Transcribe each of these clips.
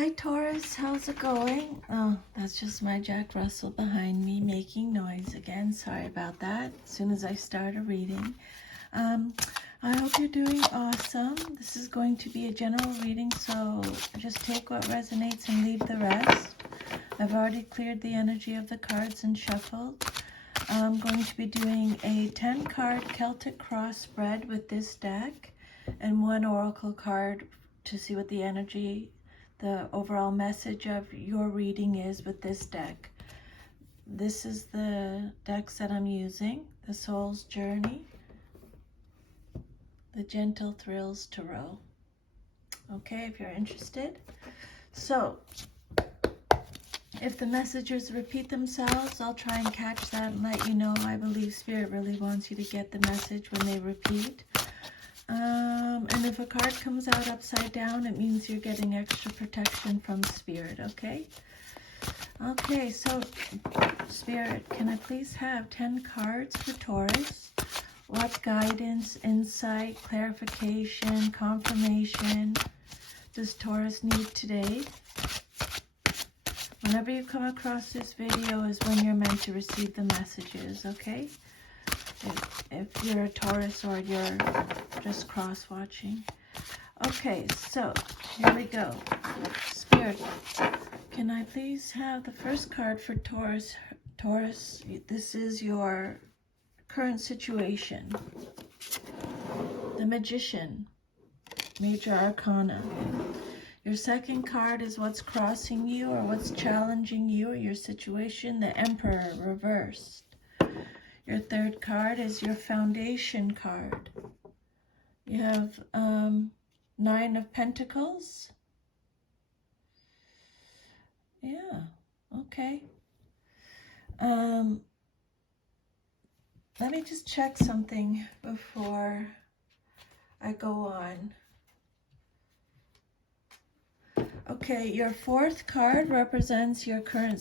Hi Taurus, how's it going? Oh, that's just my Jack Russell behind me making noise again. Sorry about that. As soon as I start a reading. I hope you're doing awesome. This is going to be a general reading, so just take what resonates and leave the rest. I've already cleared the energy of the cards and shuffled. I'm going to be doing a 10-card Celtic cross spread with this deck and one oracle card to see what the energy, the overall message of your reading is with this deck. This is the decks that I'm using: the Soul's Journey, the Gentle Thrills Tarot. Okay, if you're interested. So, if the messages repeat themselves, I'll try and catch that and let you know. I believe Spirit really wants you to get the message when they repeat. And if a card comes out upside down, it means you're getting extra protection from Spirit, okay? Okay, so Spirit, can I please have 10 cards for Taurus? What guidance, insight, clarification, confirmation does Taurus need today? Whenever you come across this video is when you're meant to receive the messages, okay? If you're a Taurus or you're just cross-watching. Okay, so here we go. Spirit, can I please have the first card for Taurus? Taurus, this is your current situation. The Magician, Major Arcana. Your second card is what's crossing you or what's challenging you or your situation, the Emperor reversed. Your third card is your Foundation card. You have 9 of Pentacles. Yeah, okay. Let me just check something before I go on. Okay, your fourth card represents your current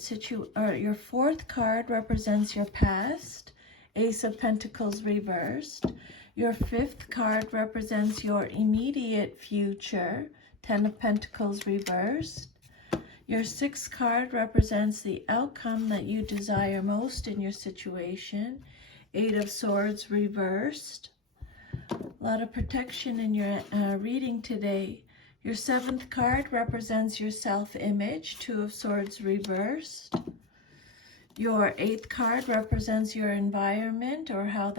your fourth card represents your past, Ace of Pentacles reversed. Your fifth card represents your immediate future, 10 of Pentacles reversed. Your sixth card represents the outcome that you desire most in your situation, 8 of Swords reversed. A lot of protection in your reading today. Your seventh card represents your self-image, 2 of Swords reversed. Your eighth card represents your environment or how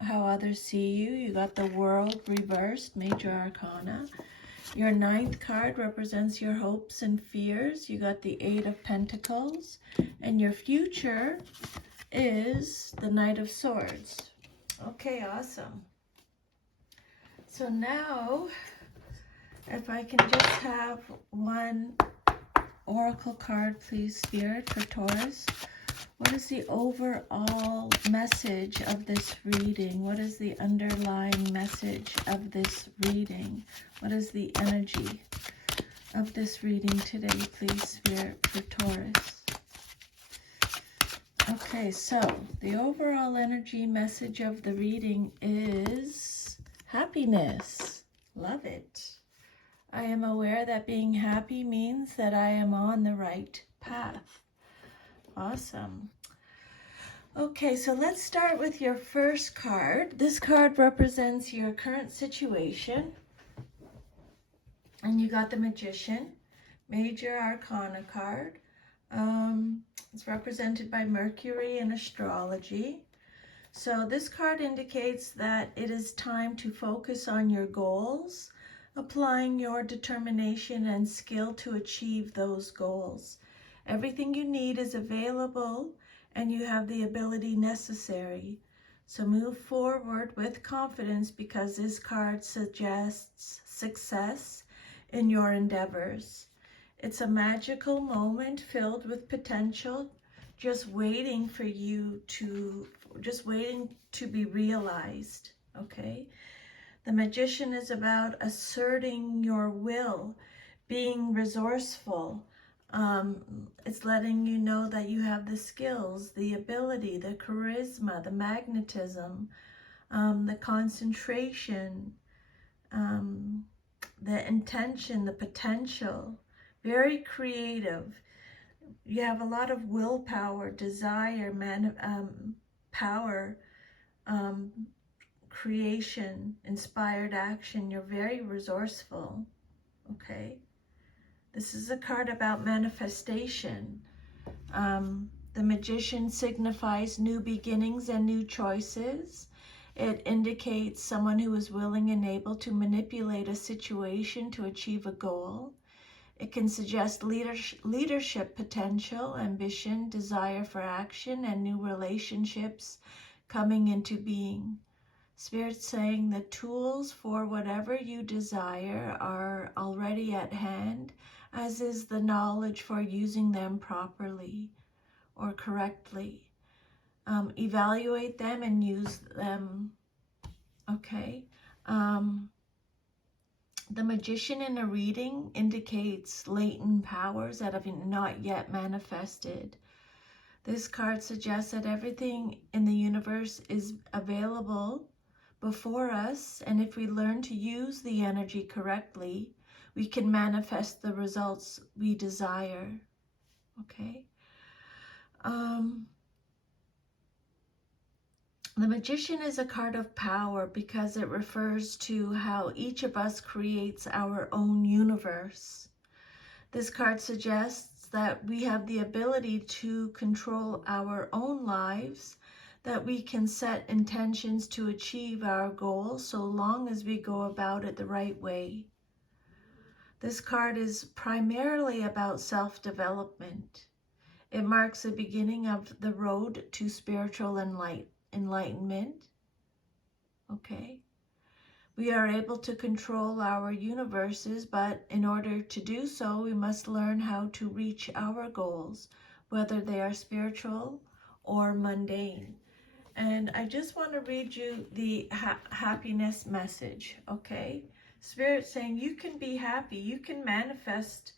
others see you. You got the World reversed, Major Arcana. Your ninth card represents your hopes and fears. You got the 8 of Pentacles. And your future is the Knight of Swords. Okay, awesome. So now, if I can just have one oracle card, please, Spirit, for Taurus. What is the overall message of this reading? What is the underlying message of this reading? What is the energy of this reading today, please, Spirit, for Taurus? Okay, so the overall energy message of the reading is happiness. Love it. I am aware that being happy means that I am on the right path. Awesome. Okay, so let's start with your first card. This card represents your current situation. And you got the Magician, Major Arcana card. It's represented by Mercury in astrology. So this card indicates that it is time to focus on your goals, applying your determination and skill to achieve those goals. Everything you need is available and you have the ability necessary. So move forward with confidence because this card suggests success in your endeavors. It's a magical moment filled with potential, just waiting to be realized, okay? The Magician is about asserting your will, being resourceful. It's letting you know that you have the skills, the ability, the charisma, the magnetism, the concentration, the intention, the potential, very creative. You have a lot of willpower, desire, power, um, creation, inspired action. You're very resourceful, okay? This is a card about manifestation. The Magician signifies new beginnings and new choices. It indicates someone who is willing and able to manipulate a situation to achieve a goal. It can suggest leadership potential, ambition, desire for action, and new relationships coming into being. Spirit's saying the tools for whatever you desire are already at hand, as is the knowledge for using them properly or correctly. Evaluate them and use them, okay? The Magician in a reading indicates latent powers that have not yet manifested. This card suggests that everything in the universe is available before us, and if we learn to use the energy correctly, we can manifest the results we desire, okay? The Magician is a card of power because it refers to how each of us creates our own universe. This card suggests that we have the ability to control our own lives, that we can set intentions to achieve our goals so long as we go about it the right way. This card is primarily about self-development. It marks the beginning of the road to spiritual enlightenment. Okay. We are able to control our universes, but in order to do so, we must learn how to reach our goals, whether they are spiritual or mundane. And I just want to read you the happiness message, okay? Spirit saying you can be happy. You can manifest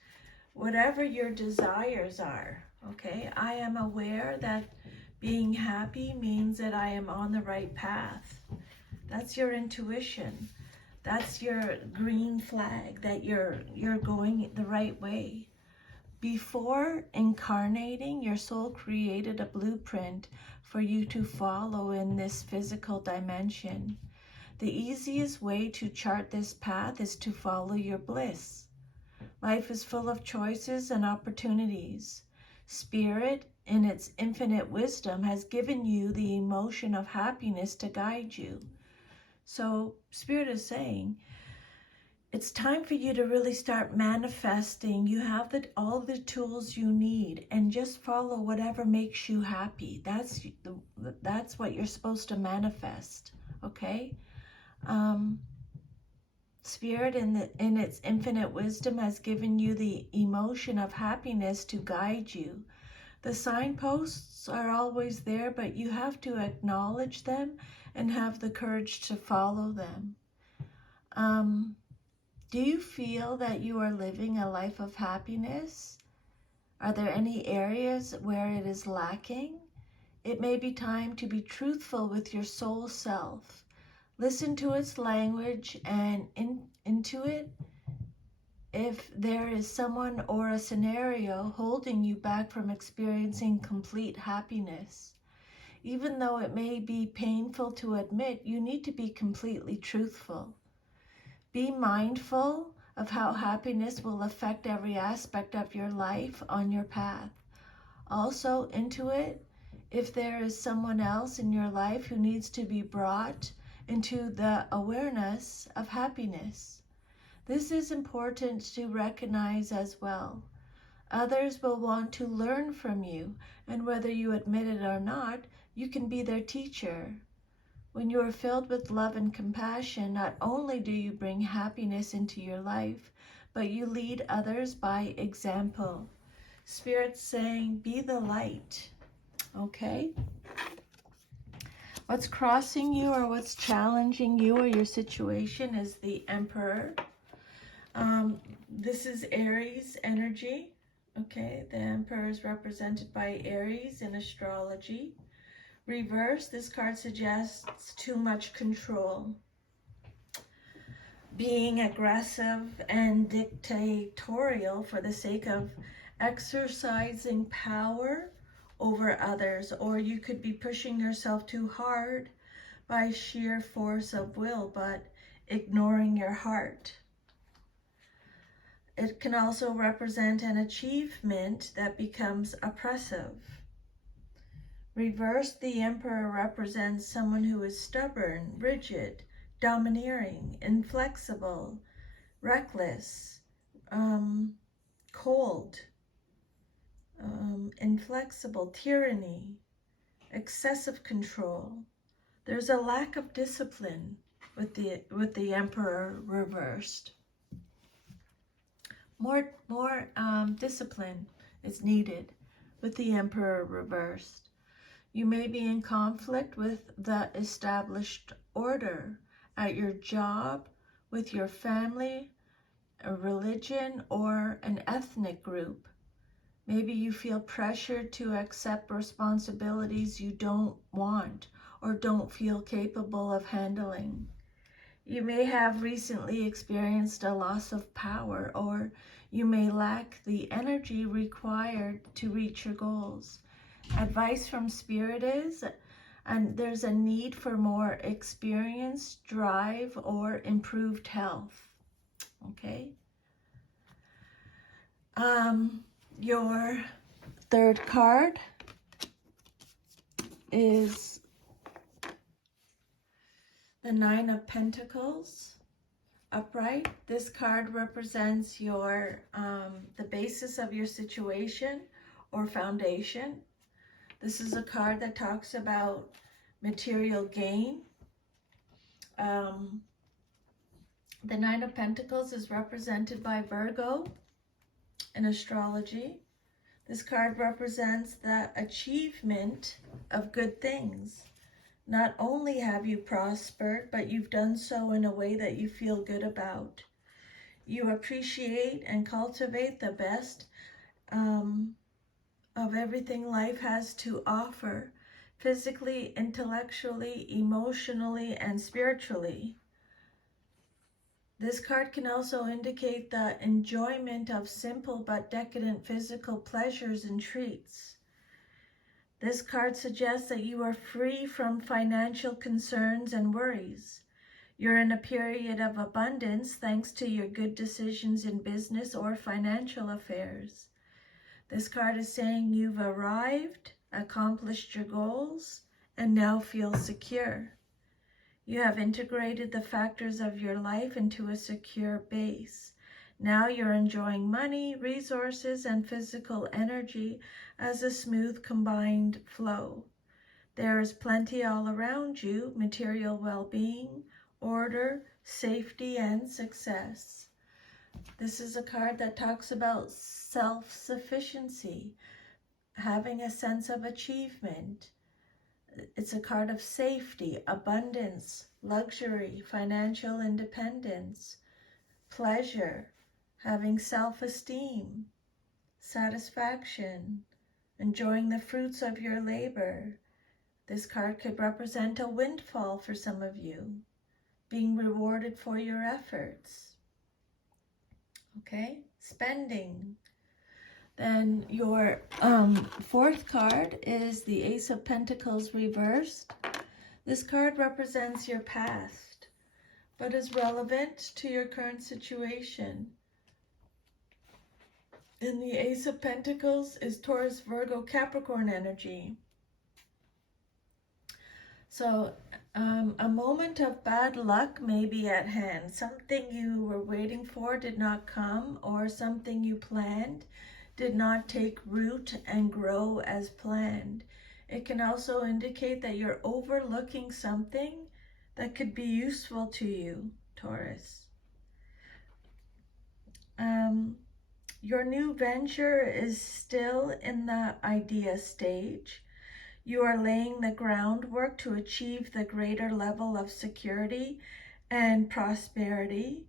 whatever your desires are, okay? I am aware that being happy means that I am on the right path. That's your intuition. That's your green flag that you're going the right way. Before incarnating, your soul created a blueprint for you to follow in this physical dimension. The easiest way to chart this path is to follow your bliss. Life is full of choices and opportunities. Spirit, in its infinite wisdom, has given you the emotion of happiness to guide you. So Spirit is saying, it's time for you to really start manifesting. You have all the tools you need, and just follow whatever makes you happy. That's what you're supposed to manifest, okay? Spirit in its infinite wisdom has given you the emotion of happiness to guide you. The signposts are always there, but you have to acknowledge them and have the courage to follow them. Do you feel that you are living a life of happiness? Are there any areas where it is lacking? It may be time to be truthful with your soul self. Listen to its language and into it. If there is someone or a scenario holding you back from experiencing complete happiness, even though it may be painful to admit, you need to be completely truthful. Be mindful of how happiness will affect every aspect of your life on your path. Also, intuit if there is someone else in your life who needs to be brought into the awareness of happiness. This is important to recognize as well. Others will want to learn from you, and whether you admit it or not, you can be their teacher. When you are filled with love and compassion, not only do you bring happiness into your life, but you lead others by example. Spirit's saying, be the light, okay? What's crossing you or what's challenging you or your situation is the Emperor. This is Aries energy, okay? The Emperor is represented by Aries in astrology. Reverse, this card suggests too much control. being aggressive and dictatorial for the sake of exercising power over others, or you could be pushing yourself too hard by sheer force of will, but ignoring your heart. It can also represent an achievement that becomes oppressive. Reversed, the Emperor represents someone who is stubborn, rigid, domineering, inflexible, reckless, cold, inflexible, tyranny, excessive control. There's a lack of discipline with the Emperor reversed. More discipline is needed with the Emperor reversed. You may be in conflict with the established order at your job, with your family, a religion, or an ethnic group. Maybe you feel pressured to accept responsibilities you don't want or don't feel capable of handling. You may have recently experienced a loss of power, or you may lack the energy required to reach your goals. Advice from Spirit is, and there's a need for more experience, drive, or improved health. Okay? Your third card is the Nine of Pentacles upright. This card represents your the basis of your situation or foundation. This is a card that talks about material gain. The Nine of Pentacles is represented by Virgo in astrology. This card represents the achievement of good things. Not only have you prospered, but you've done so in a way that you feel good about. You appreciate and cultivate the best of everything life has to offer, physically, intellectually, emotionally, and spiritually. This card can also indicate the enjoyment of simple but decadent physical pleasures and treats. This card suggests that you are free from financial concerns and worries. You're in a period of abundance thanks to your good decisions in business or financial affairs. This card is saying you've arrived, accomplished your goals, and now feel secure. You have integrated the factors of your life into a secure base. Now you're enjoying money, resources, and physical energy as a smooth combined flow. There is plenty all around you, material well-being, order, safety, and success. This is a card that talks about self-sufficiency, having a sense of achievement. It's a card of safety, abundance, luxury, financial independence, pleasure, having self-esteem, satisfaction, enjoying the fruits of your labor. This card could represent a windfall for some of you, being rewarded for your efforts. Okay, spending. Then your fourth card is the Ace of Pentacles reversed. This card represents your past, but is relevant to your current situation. And the Ace of Pentacles is Taurus, Virgo, Capricorn energy. So a moment of bad luck may be at hand. Something you were waiting for did not come, or something you planned did not take root and grow as planned. It can also indicate that you're overlooking something that could be useful to you, Taurus. Your new venture is still in the idea stage. You are laying the groundwork to achieve the greater level of security and prosperity.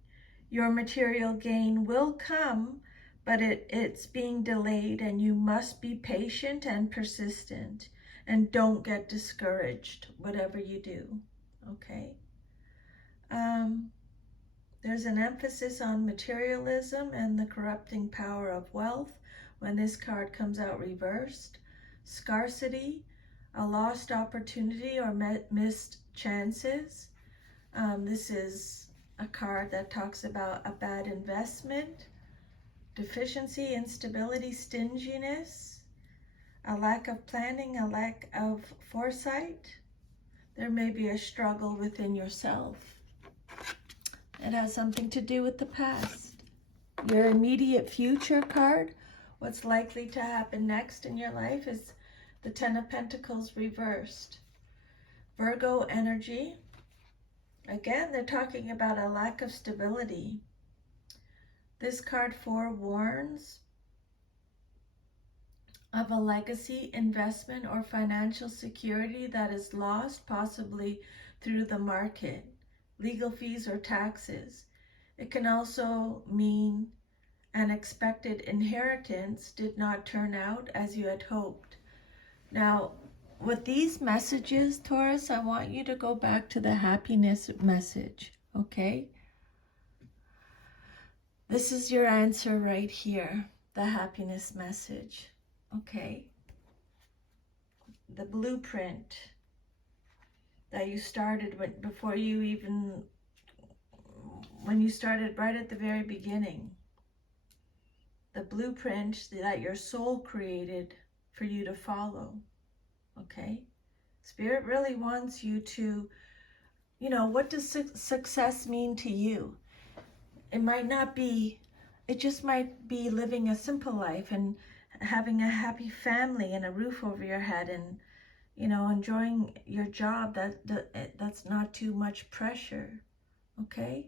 Your material gain will come, but it's being delayed, and you must be patient and persistent, and don't get discouraged, whatever you do, okay? There's an emphasis on materialism and the corrupting power of wealth when this card comes out reversed. Scarcity, a lost opportunity or missed chances. This is a card that talks about a bad investment, deficiency, instability, stinginess, a lack of planning, a lack of foresight. There may be a struggle within yourself. It has something to do with the past. Your immediate future card, what's likely to happen next in your life, is the Ten of Pentacles reversed. Virgo energy. Again, they're talking about a lack of stability. This card forewarns of a legacy, investment, or financial security that is lost, possibly through the market, legal fees, or taxes. It can also mean an expected inheritance did not turn out as you had hoped. Now, with these messages, Taurus, I want you to go back to the happiness message, okay? This is your answer right here, the happiness message, okay? The blueprint that you started with before you even, when you started right at the very beginning. The blueprint that your soul created for you to follow. Okay? Spirit really wants you to, what does success mean to you? It might not be, it just might be living a simple life and having a happy family and a roof over your head and, enjoying your job. That's not too much pressure. Okay?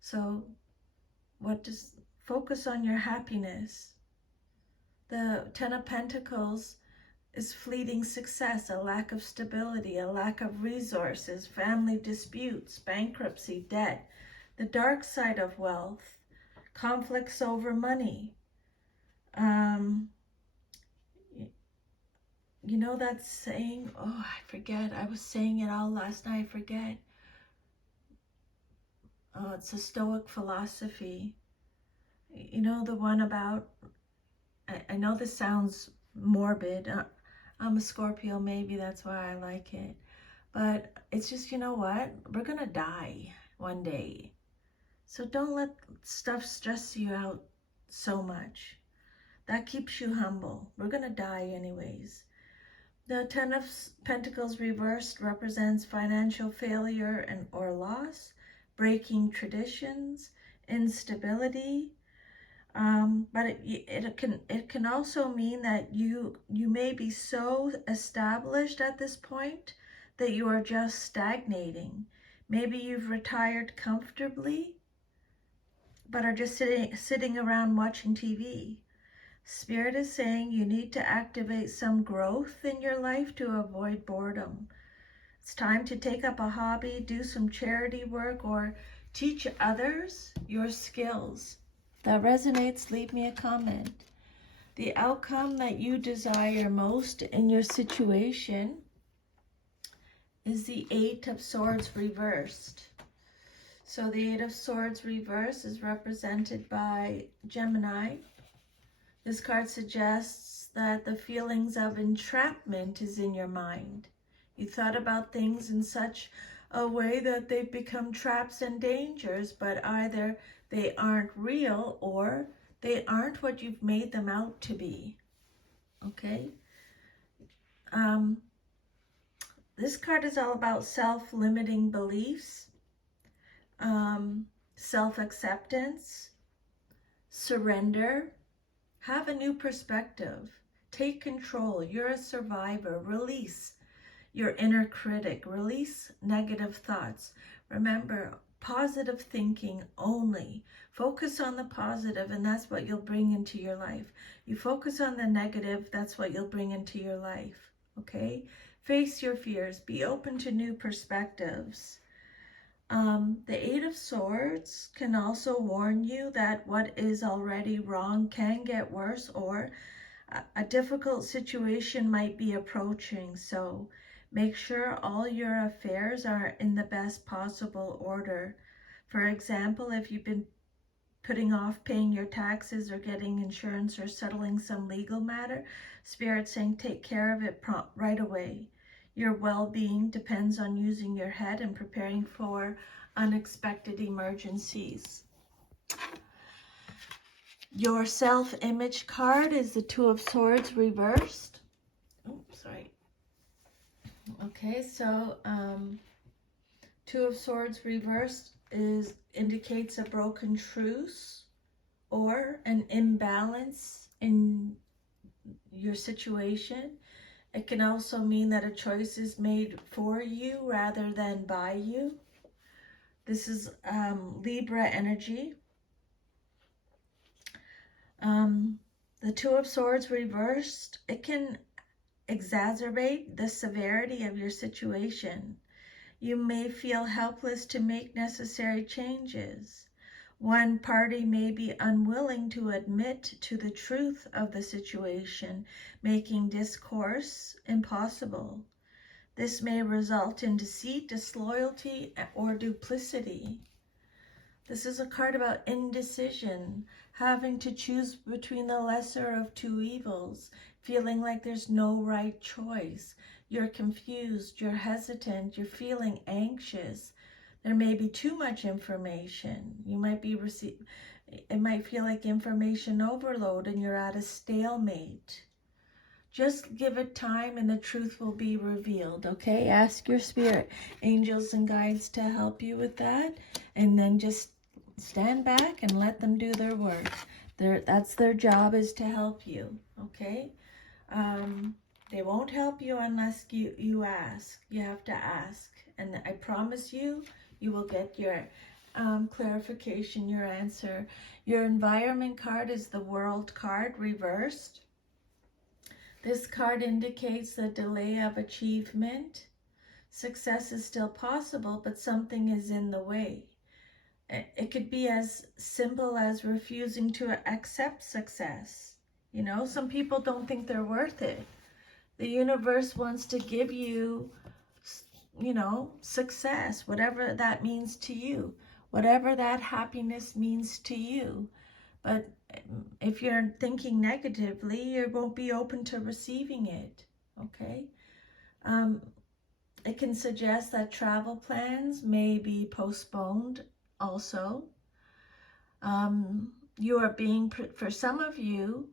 So focus on your happiness. The Ten of Pentacles is fleeting success, a lack of stability, a lack of resources, family disputes, bankruptcy, debt, the dark side of wealth, conflicts over money. You know that saying, I forget, I was saying it all last night, I forget. It's a Stoic philosophy. The one about, I know this sounds morbid, I'm a Scorpio, maybe that's why I like it. But it's just, you know what? We're going to die one day. So don't let stuff stress you out so much. That keeps you humble. We're going to die anyways. The Ten of Pentacles reversed represents financial failure or loss, breaking traditions, instability. But it can also mean that you may be so established at this point that you are just stagnating. Maybe you've retired comfortably, but are just sitting around watching TV. Spirit is saying you need to activate some growth in your life to avoid boredom. It's time to take up a hobby, do some charity work, or teach others your skills. That resonates, leave me a comment. The outcome that you desire most in your situation is the Eight of Swords reversed. So the Eight of Swords reversed is represented by Gemini. This card suggests that the feelings of entrapment is in your mind. You thought about things in such a way that they've become traps and dangers, but either they aren't real or they aren't what you've made them out to be. Okay? This card is all about self-limiting beliefs, self-acceptance, surrender. Have a new perspective. Take control. You're a survivor. Release your inner critic. Release negative thoughts. Remember, positive thinking only. Focus on the positive, and that's what you'll bring into your life. You focus on the negative, that's what you'll bring into your life. Okay? Face your fears. Be open to new perspectives. The Eight of Swords can also warn you that what is already wrong can get worse, or a difficult situation might be approaching. So make sure all your affairs are in the best possible order. For example, if you've been putting off paying your taxes or getting insurance or settling some legal matter, Spirit's saying take care of it right away. Your well-being depends on using your head and preparing for unexpected emergencies. Your self-image card is the Two of Swords reversed. Oh, sorry. Okay, so Two of Swords reversed indicates a broken truce or an imbalance in your situation. It can also mean that a choice is made for you rather than by you. This is Libra energy. The Two of Swords reversed, it can exacerbate the severity of your situation. You may feel helpless to make necessary changes. One party may be unwilling to admit to the truth of the situation, making discourse impossible. This may result in deceit, disloyalty, or duplicity. This is a card about indecision, having to choose between the lesser of two evils, feeling like there's no right choice. You're confused, you're hesitant, you're feeling anxious. There may be too much information. You might be it might feel like information overload and you're at a stalemate. Just give it time and the truth will be revealed, okay? Ask your spirit, angels and guides to help you with that, and then just stand back and let them do their work. That's their job, is to help you, okay? They won't help you unless you ask. You have to ask. And I promise you, you will get your clarification, your answer. Your environment card is the World card reversed. This card indicates the delay of achievement. Success is still possible, but something is in the way. It could be as simple as refusing to accept success. You know, some people don't think they're worth it. The universe wants to give you, you know, success, whatever that means to you, whatever that happiness means to you. But if you're thinking negatively, you won't be open to receiving it, okay? It can suggest that travel plans may be postponed also. You are being, for some of you,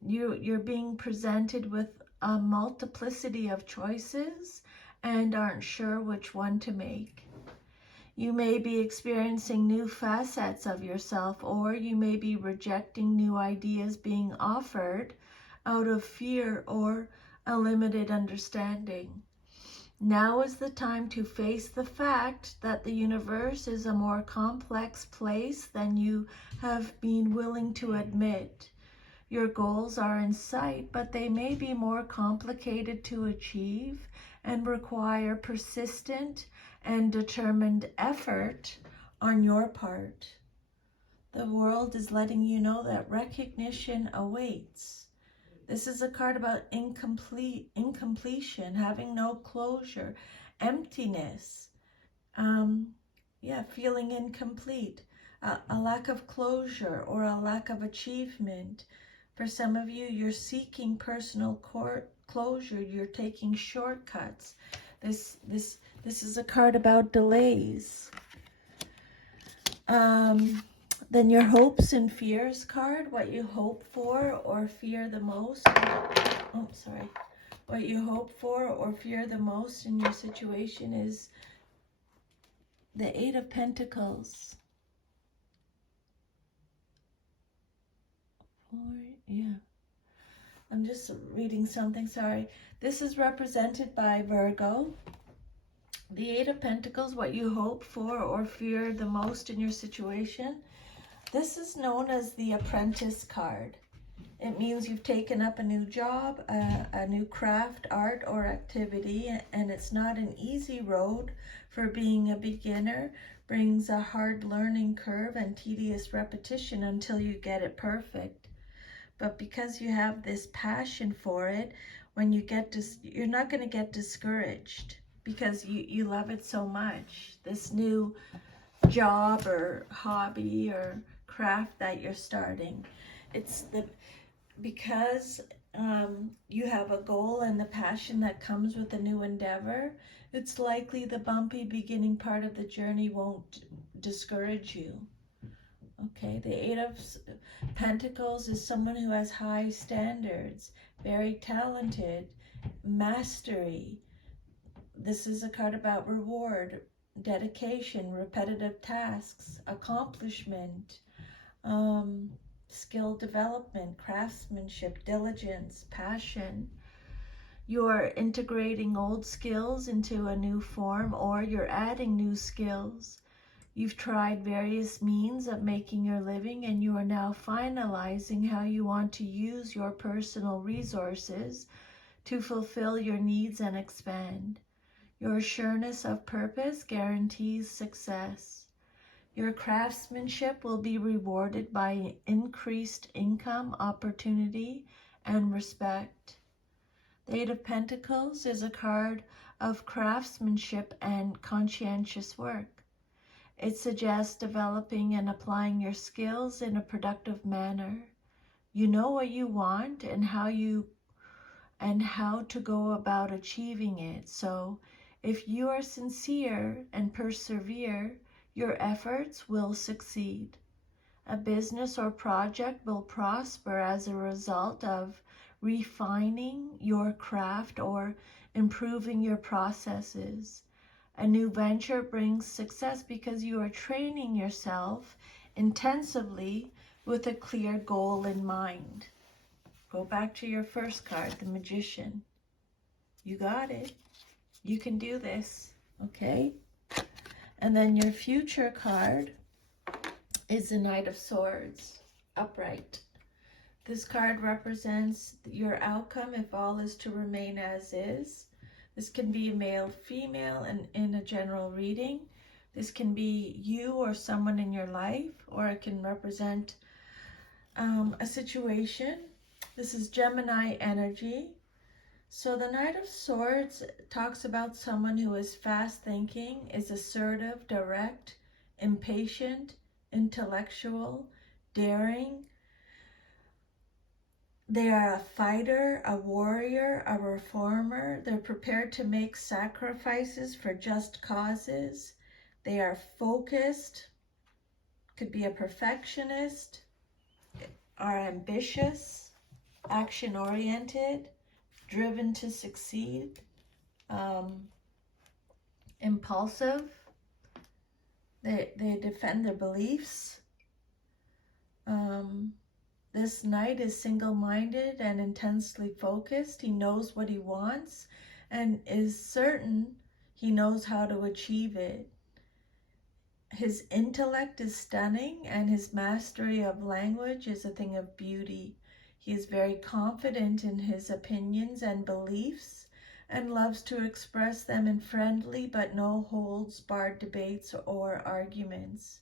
you're being presented with a multiplicity of choices and aren't sure which one to make. You may be experiencing new facets of yourself, or you may be rejecting new ideas being offered out of fear or a limited understanding. Now is the time to face the fact that the universe is a more complex place than you have been willing to admit. Your goals are in sight, but they may be more complicated to achieve and require persistent and determined effort on your part. The world is letting you know that recognition awaits. This is a card about incompletion, having no closure, emptiness, feeling incomplete, a lack of closure or a lack of achievement. For some of you, you're seeking personal closure. You're taking shortcuts. This is a card about delays. Then your hopes and fears card, what you hope for or fear the most. What you hope for or fear the most in your situation is the Eight of Pentacles. I'm just reading something, sorry. This is represented by Virgo. The Eight of Pentacles, what you hope for or fear the most in your situation. This is known as the Apprentice card. It means you've taken up a new job, a new craft, art, or activity, and it's not an easy road. For being a beginner, brings a hard learning curve and tedious repetition until you get it perfect. But because you have this passion for it, when you get you're not going to get discouraged because you love it so much. This new job or hobby or craft that you're starting. It's because you have a goal and the passion that comes with a new endeavor, it's likely the bumpy beginning part of the journey won't discourage you. Okay, the Eight of Pentacles is someone who has high standards, very talented, mastery. This is a card about reward, dedication, repetitive tasks, accomplishment, skill development, craftsmanship, diligence, passion. You're integrating old skills into a new form, or you're adding new skills. You've tried various means of making your living, and you are now finalizing how you want to use your personal resources to fulfill your needs and expand. Your sureness of purpose guarantees success. Your craftsmanship will be rewarded by increased income, opportunity, and respect. The Eight of Pentacles is a card of craftsmanship and conscientious work. It suggests developing and applying your skills in a productive manner. You know what you want and how to go about achieving it. So if you are sincere and persevere, your efforts will succeed. A business or project will prosper as a result of refining your craft or improving your processes. A new venture brings success because you are training yourself intensively with a clear goal in mind. Go back to your first card, the Magician. You got it. You can do this, okay? And then your future card is the Knight of Swords, upright. This card represents your outcome if all is to remain as is. This can be male, female, and in a general reading. This can be you or someone in your life, or it can represent a situation. This is Gemini energy. So the Knight of Swords talks about someone who is fast thinking, is assertive, direct, impatient, intellectual, daring. They are a fighter, a warrior, a reformer. They're prepared to make sacrifices for just causes. They are focused, could be a perfectionist, are ambitious, action-oriented, driven to succeed, impulsive. They defend their beliefs. This knight is single-minded and intensely focused. He knows what he wants and is certain he knows how to achieve it. His intellect is stunning and his mastery of language is a thing of beauty. He is very confident in his opinions and beliefs and loves to express them in friendly but no holds barred debates or arguments.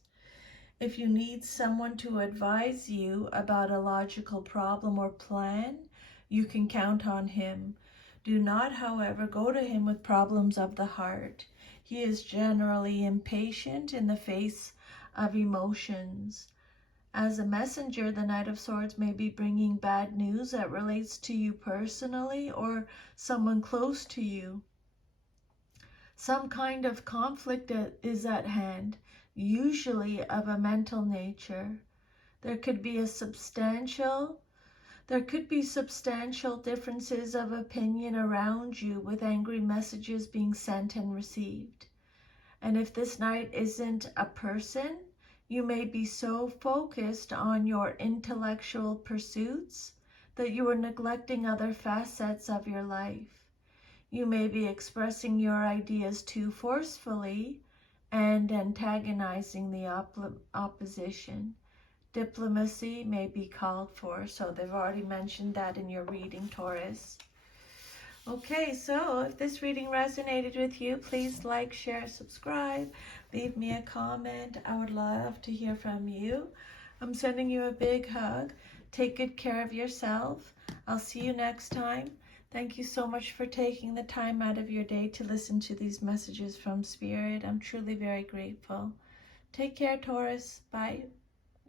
If you need someone to advise you about a logical problem or plan, you can count on him. Do not, however, go to him with problems of the heart. He is generally impatient in the face of emotions. As a messenger, the Knight of Swords may be bringing bad news that relates to you personally or someone close to you. Some kind of conflict is at hand, usually of a mental nature. There could be substantial differences of opinion around you, with angry messages being sent and received. And if this knight isn't a person, you may be so focused on your intellectual pursuits that you are neglecting other facets of your life. You may be expressing your ideas too forcefully and antagonizing the opposition. Diplomacy may be called for, so they've already mentioned that in your reading, Taurus. Okay, so if this reading resonated with you, please like, share, subscribe, leave me a comment. I would love to hear from you. I'm sending you a big hug. Take good care of yourself. I'll see you next time. Thank you so much for taking the time out of your day to listen to these messages from Spirit. I'm truly very grateful. Take care, Taurus. Bye.